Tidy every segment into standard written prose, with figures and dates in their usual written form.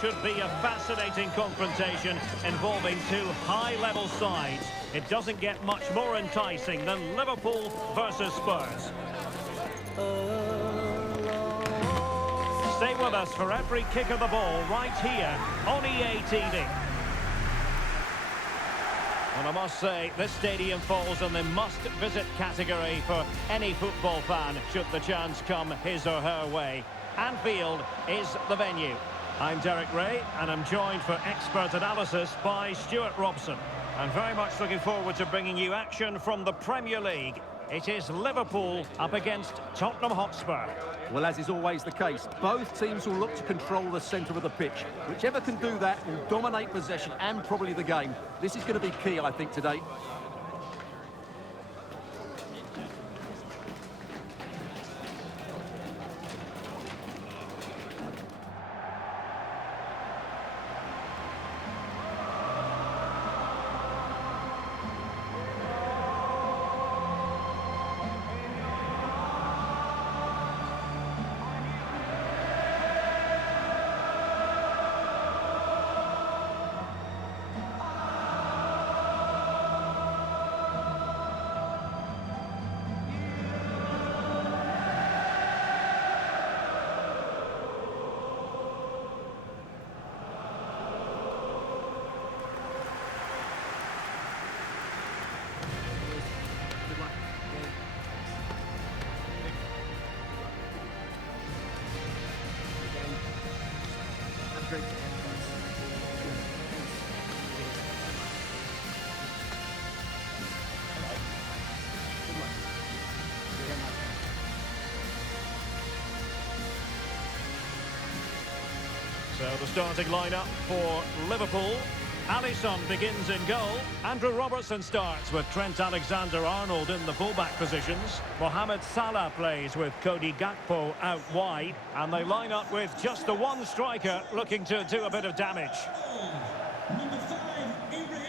should be a fascinating confrontation involving two high-level sides. It doesn't get much more enticing than Liverpool versus Spurs. Stay with us for every kick of the ball right here on EA TV. And I must say, this stadium falls in the must-visit category for any football fan should the chance come his or her way. Anfield is the venue. I'm Derek Ray, and I'm joined for expert analysis by Stuart Robson. I'm very much looking forward to bringing you action from the Premier League. It is Liverpool up against Tottenham Hotspur. Well, as is always the case, both teams will look to control the centre of the pitch. Whichever can do that will dominate possession and probably the game. This is going to be key, I think, today. So the starting lineup for Liverpool. Alisson begins in goal. Andrew Robertson starts with Trent Alexander-Arnold in the fullback positions. Mohamed Salah plays with Cody Gakpo out wide. And they line up with just the one striker looking to do a bit of damage.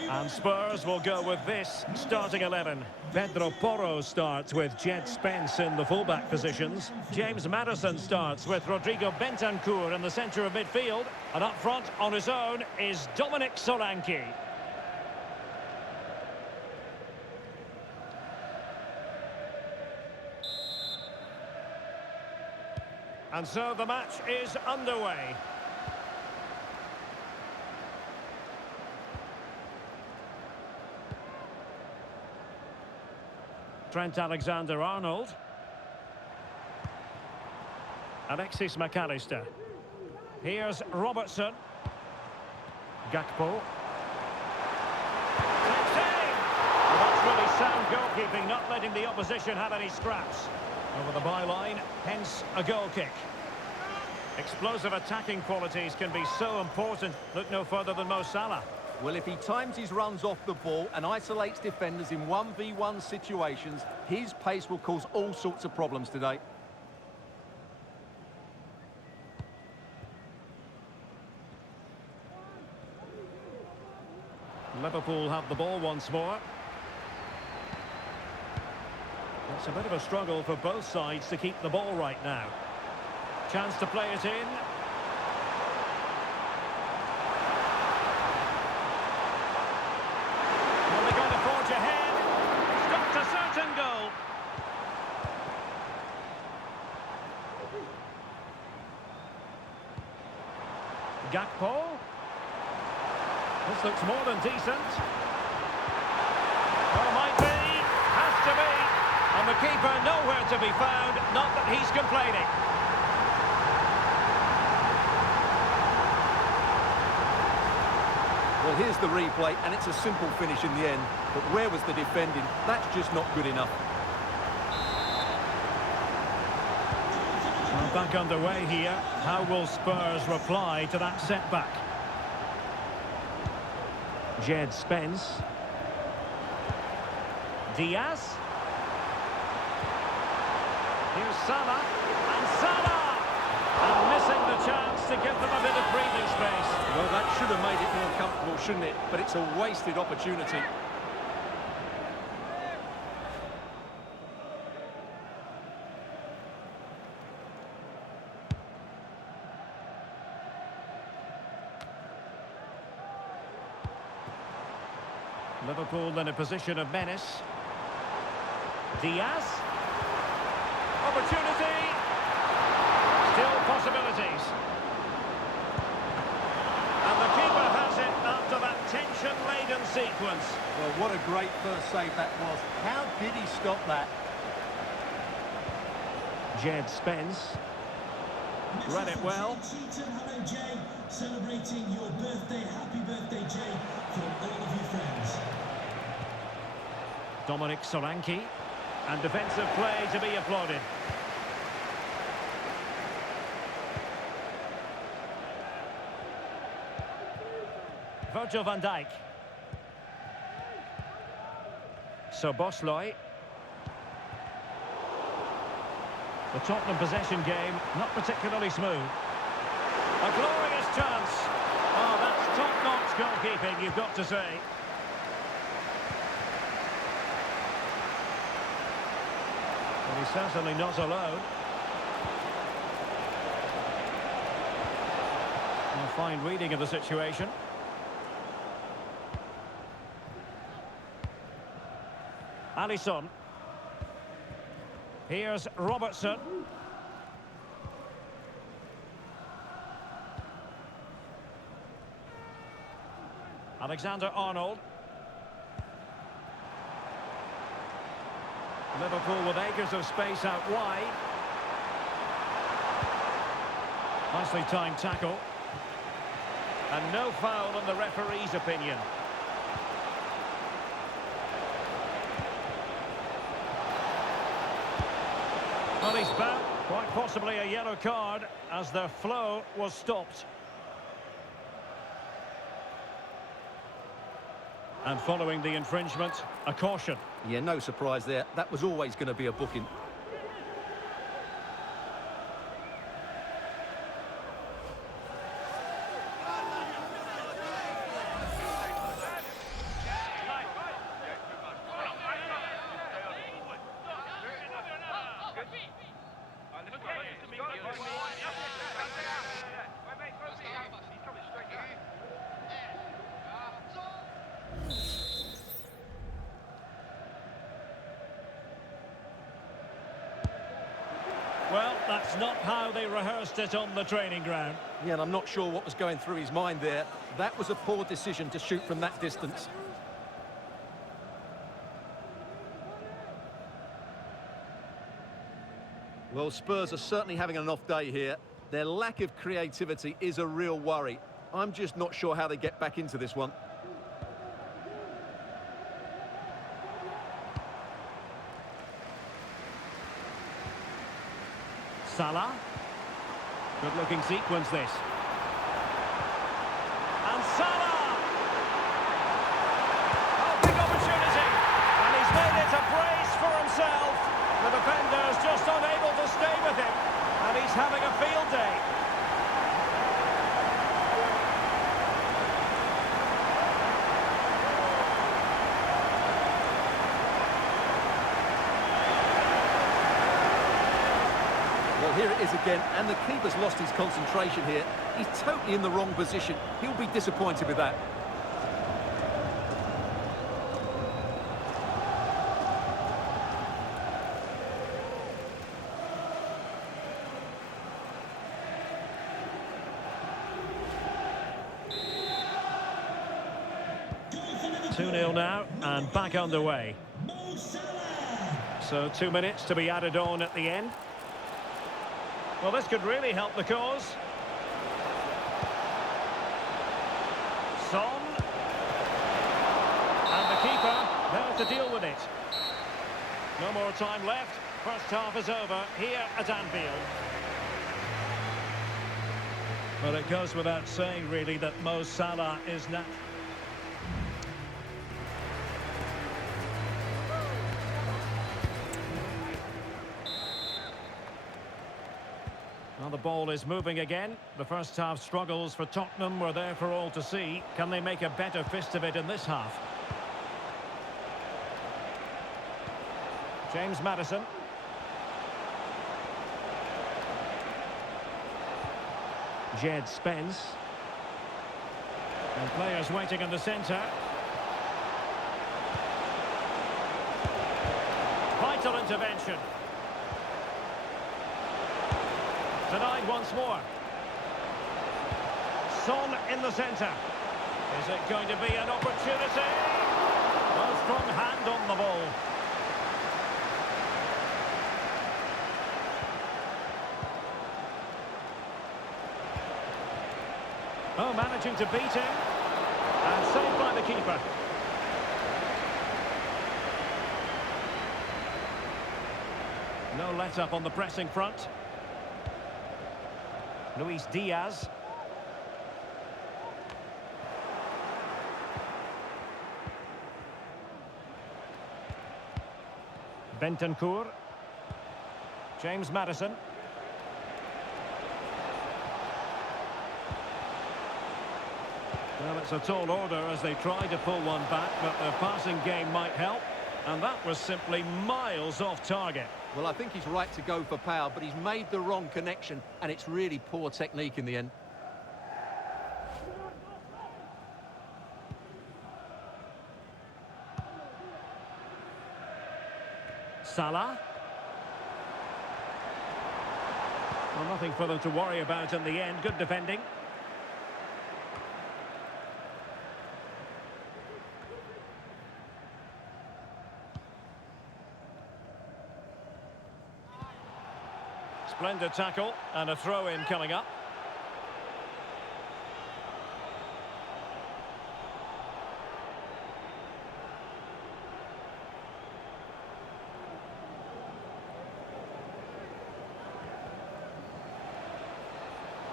And Spurs will go with this starting 11. Pedro Porro starts with Jed Spence in the fullback positions. James Maddison starts with Rodrigo Bentancur in the centre of midfield. And up front on his own is Dominic Solanke. And so the match is underway. Trent Alexander-Arnold. Alexis McAllister. Here's Robertson. Gakpo. Save! Well, that's really sound goalkeeping, not letting the opposition have any scraps. Over the byline, hence a goal kick. Explosive attacking qualities can be so important. Look no further than Mo Salah. Well, if he times his runs off the ball and isolates defenders in 1v1 situations, his pace will cause all sorts of problems today. Liverpool have the ball once more. It's a bit of a struggle for both sides to keep the ball right now. Chance to play it in. Gakpo. This looks more than decent. Oh, might be. Has to be. And the keeper nowhere to be found. Not that he's complaining. Well, here's the replay, and it's a simple finish in the end. But where was the defending? That's just not good enough. Back underway here. How will Spurs reply to that setback? Jed Spence. Diaz. Here's Salah. And Salah! And missing the chance to give them a bit of breathing space. Well, that should have made it more comfortable, shouldn't it? But it's a wasted opportunity. Liverpool in a position of menace. Diaz. Opportunity. Still possibilities. And the keeper has it after that tension-laden sequence. Well, what a great first save that was. How did he stop that? Jed Spence. Read it well. Hello, Jay. Celebrating your birthday. Happy birthday, Jay, from all of your friends. Dominic Solanke. And defensive play to be applauded. Virgil van Dijk. Szoboszlai. The Tottenham possession game, not particularly smooth. A glorious chance. Oh, that's top-notch goalkeeping, you've got to say. But he's certainly not alone. A fine reading of the situation. Alisson. Here's Robertson. Alexander-Arnold. Liverpool with acres of space out wide. Nicely timed tackle. And no foul in the referee's opinion. Well, he's back. Quite possibly a yellow card as their flow was stopped. And following the infringement, a caution. Yeah, no surprise there. That was always going to be a booking. Well, that's not how they rehearsed it on the training ground. Yeah, and I'm not sure what was going through his mind there. That was a poor decision to shoot from that distance. Well, Spurs are certainly having an off day here. Their lack of creativity is a real worry. I'm just not sure how they get back into this one. Salah. Good-looking sequence, this. And Salah! Oh, big opportunity! And he's made it a brace for himself. The defender's just unable to stay with him. And he's having a field day. Well, here it is again, and the keeper's lost his concentration here. He's totally in the wrong position. He'll be disappointed with that. Two 2-0 now, and back underway. So 2 minutes to be added on at the end. Well, this could really help the cause. Son. And the keeper there to deal with it. No more time left. First half is over here at Anfield. Well, it goes without saying, really, that Mo Salah is not... Well, the ball is moving again. The first half struggles for Tottenham were there for all to see. Can they make a better fist of it in this half? James Maddison. Jed Spence. And players waiting in the centre. Vital intervention. Denied once more. Son in the centre. Is it going to be an opportunity? A strong hand on the ball. Oh, managing to beat him. And saved by the keeper. No let-up on the pressing front. Luis Diaz. Bentancur. James Maddison. Well, it's a tall order as they try to pull one back, but their passing game might help. And that was simply miles off target. Well, I think he's right to go for power, but he's made the wrong connection, and it's really poor technique in the end. Salah. Well, nothing for them to worry about in the end. Good defending. Splendid tackle and a throw-in coming up.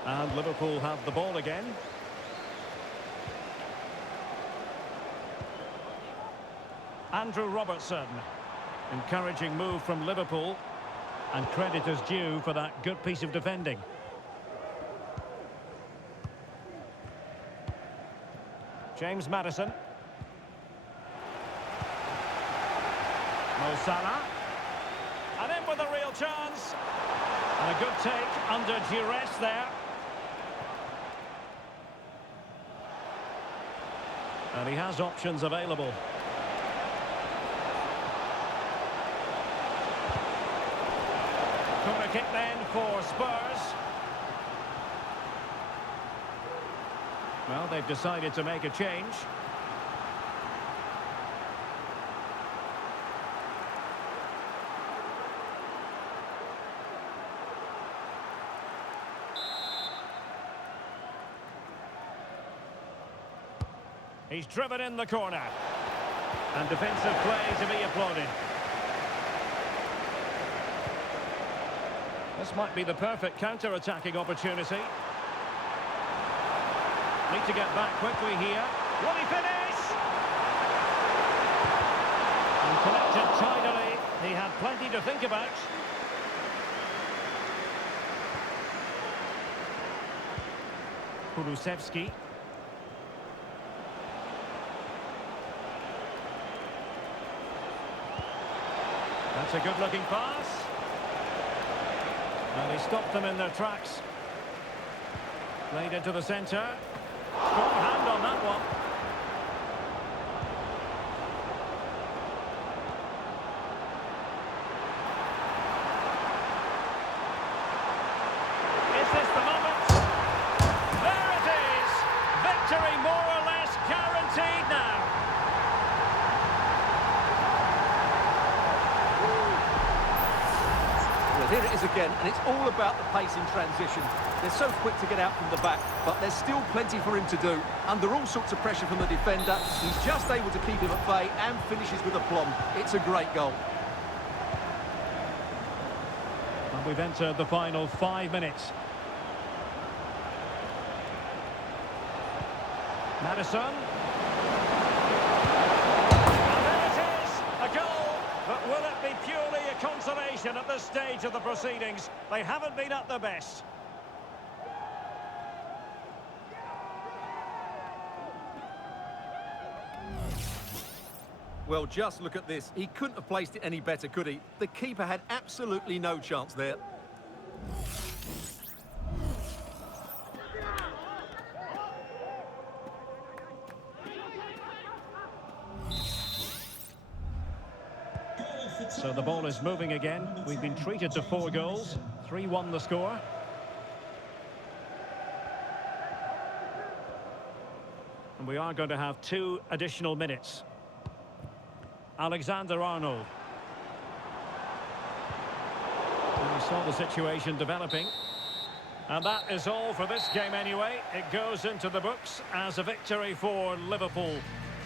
And Liverpool have the ball again. Andrew Robertson. Encouraging move from Liverpool. And credit is due for that good piece of defending. James Maddison. Mo Salah. And in with a real chance. And a good take under duress there. And he has options available. Corner kick then for Spurs. Well, they've decided to make a change. He's driven in the corner. And defensive play to be applauded. This might be the perfect counter-attacking opportunity. Need to get back quickly here. Will he finish? And collected tidily. He had plenty to think about. Kulusevski. That's a good-looking pass. And he stopped them in their tracks. Played into the centre. Strong hand on that one. Is this the moment? There it is! Victory more or less guaranteed now. Here it is again, and it's all about the pace in transition. They're so quick to get out from the back, but there's still plenty for him to do. Under all sorts of pressure from the defender, he's just able to keep him at bay and finishes with aplomb. It's a great goal. And we've entered the final 5 minutes. Maddison. And there it is, a goal. But will it be purely a consolation at this stage of the proceedings? They haven't been at their best. Well, just look at this. He couldn't have placed it any better, could he? The keeper had absolutely no chance there. So the ball is moving again. We've been treated to 4 goals. 3-1 the score. And we are going to have 2 additional minutes. Alexander-Arnold. And we saw the situation developing. And that is all for this game anyway. It goes into the books as a victory for Liverpool.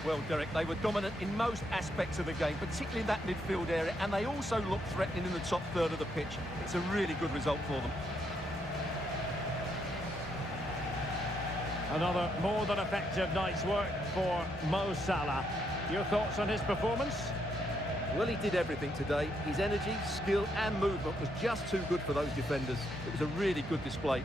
Well, Derek, they were dominant in most aspects of the game, particularly in that midfield area, and they also looked threatening in the top third of the pitch. It's a really good result for them. Another more than effective night's work for Mo Salah. Your thoughts on his performance? Well, he did everything today. His energy, skill and movement was just too good for those defenders. It was a really good display.